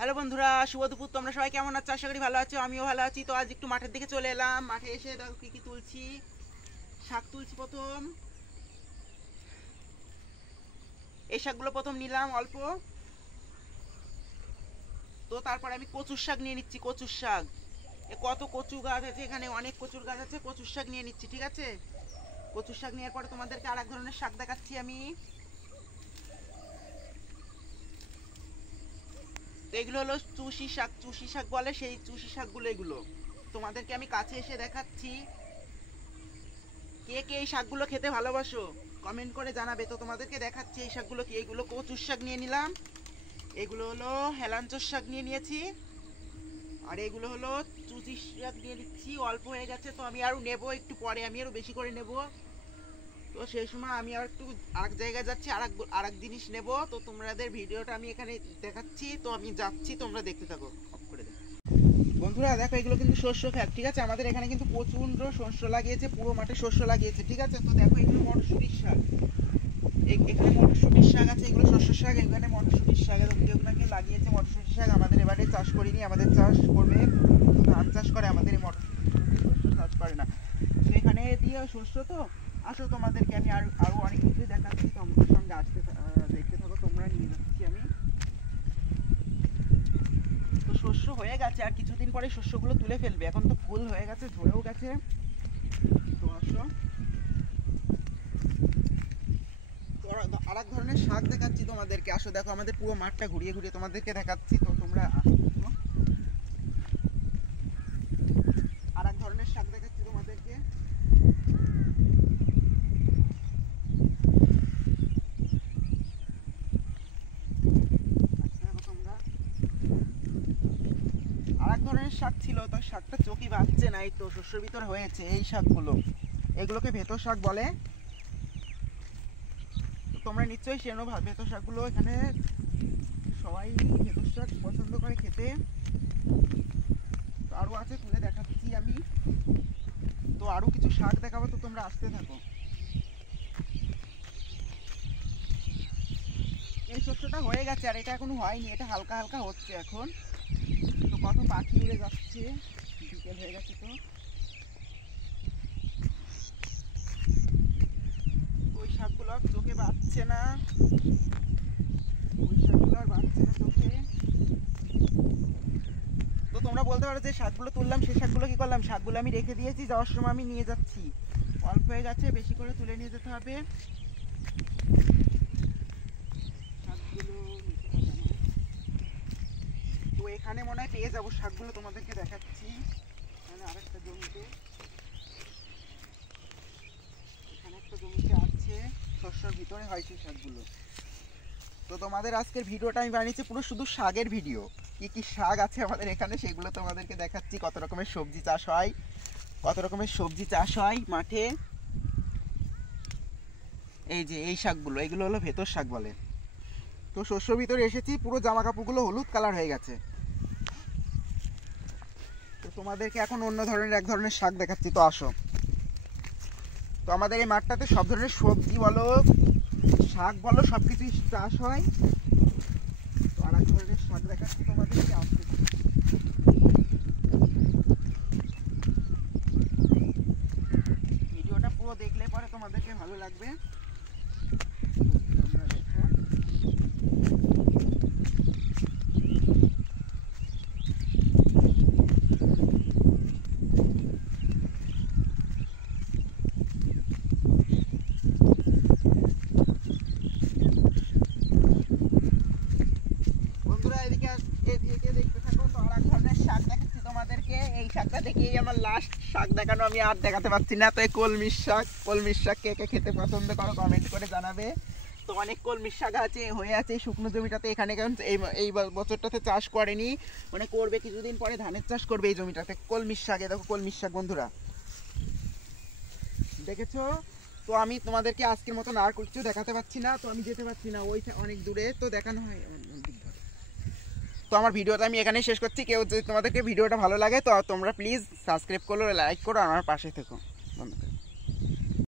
Hello বন্ধুরা, শুভ দুপুর। তোমরা সবাই কেমন আছো? আশা করি ভালো আছো, আমিও ভালো আছি। তো আজ একটু মাঠের দিকে চলে এলাম। মাঠে এসে দেখো কি কি তুলছি। শাক তুলছি প্রথম। এই শাকগুলো প্রথম নিলাম অল্প। তো তারপর আমি কচুর শাক নিয়ে নিচ্ছি। কচুর শাক কত কচু গাছ আছে এখানে, অনেক কচুর গাছ আছে। কচুর শাক নিয়ে নিচ্ছি, ঠিক আছে। কচুর শাক নেওয়ার পরে তোমাদেরকে আর এক ধরনের শাক দেখাচ্ছি আমি। তো এগুলো হলো চুষি শাক। চুষি শাক বলে, সেই চুষি শাকগুলো এগুলো তোমাদেরকে আমি কাছে এসে দেখাচ্ছি। কে কে এই শাকগুলো খেতে ভালোবাসো কমেন্ট করে জানাবে। তো তোমাদেরকে দেখাচ্ছি এই শাকগুলো কি। এইগুলো কচুর শাক নিয়ে নিলাম। এগুলো হলো হেলাঞ্চোর শাক নিয়ে নিয়েছি। আর এগুলো হলো চুচি শাক নিয়ে নিচ্ছি। অল্প হয়ে গেছে, তো আমি আরও নেবো একটু পরে, আমি আরও বেশি করে নেব। তো সেই সময় আমি আর একটু আরেক জায়গায় যাচ্ছি, আরেক জিনিস নেব। তো তোমাদের ভিডিওটা আমি এখানে দেখাচ্ছি। তো আমি যাচ্ছি, তোমরা দেখতে থাকো। অফ করে দেখো বন্ধুরা, দেখো এগুলো কিন্তু শস্য ক্ষেত, ঠিক আছে। আমাদের এখানে কিন্তু প্রচণ্ড শস্য লাগিয়েছে, পুরো মাঠে শস্য লাগিয়েছে, ঠিক আছে। তো দেখো এগুলো মটরশুঁটির শাক। এখানে মটরশুঁটির শাক আছে, এগুলো শস্য শাক। এখানে মটরশুঁটির শাক কেউ নাকি লাগিয়েছে মটরশুঁটির শাক। আমাদের এবারে চাষ করিনি, আমাদের চাষ করবে। ধান চাষ করে, আমাদের এই মটরশুঁটি শস্য চাষ করে না। তো এখানে দিয়ে শস্য। তো আসো তোমাদেরকে আমি আরো অনেক কিছুই দেখাচ্ছি। তোমাদের সঙ্গে আসতে দেখতে থাকো তোমরা, নিয়ে যাচ্ছি আমি। তো শস্য হয়ে গেছে, আর কিছুদিন পরে শস্যগুলো তুলে ফেলবে। এখন তো ফুল হয়ে গেছে, ঝরেও গেছে। তো আসো, আর এক ধরনের শাক দেখাচ্ছি তোমাদেরকে। আসো দেখো, আমাদের পুরো মাঠটা ঘুরিয়ে ঘুরিয়ে তোমাদেরকে দেখাচ্ছি। তো তোমরা আসো, আর এক ধরনের শাক দেখাচ্ছি তোমাদেরকে। দেখো তোমরা, আর এক ধরনের শাক ছিল, তো শাকটা চোখই বাঁচছে না। এই তো শস্যের ভিতর হয়েছে এই শাকগুলো। এগুলোকে ভেতর শাক বলে। তোমরা নিশ্চয়ই চেনো ভেতর শাকগুলো। এখানে সবাই ভেতর শাক পছন্দ করে খেতে। তো আরও আছে, তুলে দেখাচ্ছি আমি। তো আরও কিছু শাক দেখাবো, তো তোমরা আসতে থাকো। এই শস্যটা হয়ে গেছে, আর এটা এখনো হয়নি, এটা হালকা হালকা হচ্ছে এখন। তো কত পাখি উড়ে যাচ্ছে, বিকেল হয়ে গেছে। তো ওই শাকগুলো আর চোখে বাজছে না, ওই শাকগুলো আর বাজছে না চোখে। তো তোমরা বলতে পারো যে শাকগুলো তুললাম, সেই শাকগুলো কি করলাম? শাকগুলো আমি রেখে দিয়েছি, যাওয়ার সময় আমি নিয়ে যাচ্ছি। অল্প হয়ে গেছে, বেশি করে তুলে নিয়ে যেতে হবে। তো এখানে মনে হয় পেয়ে যাবো শাকগুলো, তোমাদেরকে দেখাচ্ছি। এখানে আরেকটা জমিতে, এখানে একটা জমিতে আছে, শস্যর ভিতরে হয় সেই শাকগুলো। তো তোমাদের আজকের ভিডিওটা আমি বানিয়েছি পুরো শুধু শাকের ভিডিও। কি কি শাক আছে আমাদের এখানে সেগুলো তোমাদেরকে দেখাচ্ছি। কত রকমের সবজি চাষ হয়, কত রকমের সবজি চাষ হয় মাঠে। এই যে এই শাকগুলো, এগুলো হলো ভেতর শাক বলে। তো শস্যর ভিতরে এসেছি, পুরো জামা কাপড়গুলো হলুদ কালার হয়ে গেছে। তো তোমাদেরকে এখন অন্য ধরনের এক ধরনের শাক দেখাচ্ছি। তো আসো। তো আমাদের এই মাঠটাতে সব ধরনের সবজি বলো, শাক বলো, সব কিছুই চাষ হয়। তো আর এক ধরনের শাক দেখাচ্ছি তোমাদেরকে। আসতে ভিডিওটা পুরো দেখলে পরে তোমাদেরকে ভালো লাগবে। তোমরা দেখো। বন্ধুরা এদিকে দেখতে থাকো। তো আর এক ধরনের শাক দেখাচ্ছি তোমাদেরকে। এই শাকটা দেখিয়েই আমার লাস্ট শাক দেখানো, আমি আর দেখাতে পারছি না। তো এই কলমির শাক। কলমির শাক কে কে খেতে পছন্দ করো কমেন্ট করে জানাবে। তো অনেক কলমির শাক আছে, হয়ে আছে এই শুকনো জমিটাতে। এখানে কারণ এই বছরটাতে চাষ করেনি, মানে করবে কিছুদিন পরে, ধানের চাষ করবে এই জমিটাতে। কলমির শাক, দেখো কলমির শাক বন্ধুরা, দেখেছো? তো আমি তোমাদেরকে আজকের মতন আর কিছু দেখাতে পারছি না। তো আমি যেতে পারছি না, ওই অনেক দূরে, তো দেখানো হয়। তো আমার ভিডিওটা আমি এখানেই শেষ করছি। কেউ যদি তোমাদেরকে ভিডিওটা ভালো লাগে, তো তোমরা প্লিজ সাবস্ক্রাইব করো, লাইক করো, আমার পাশে থেকো।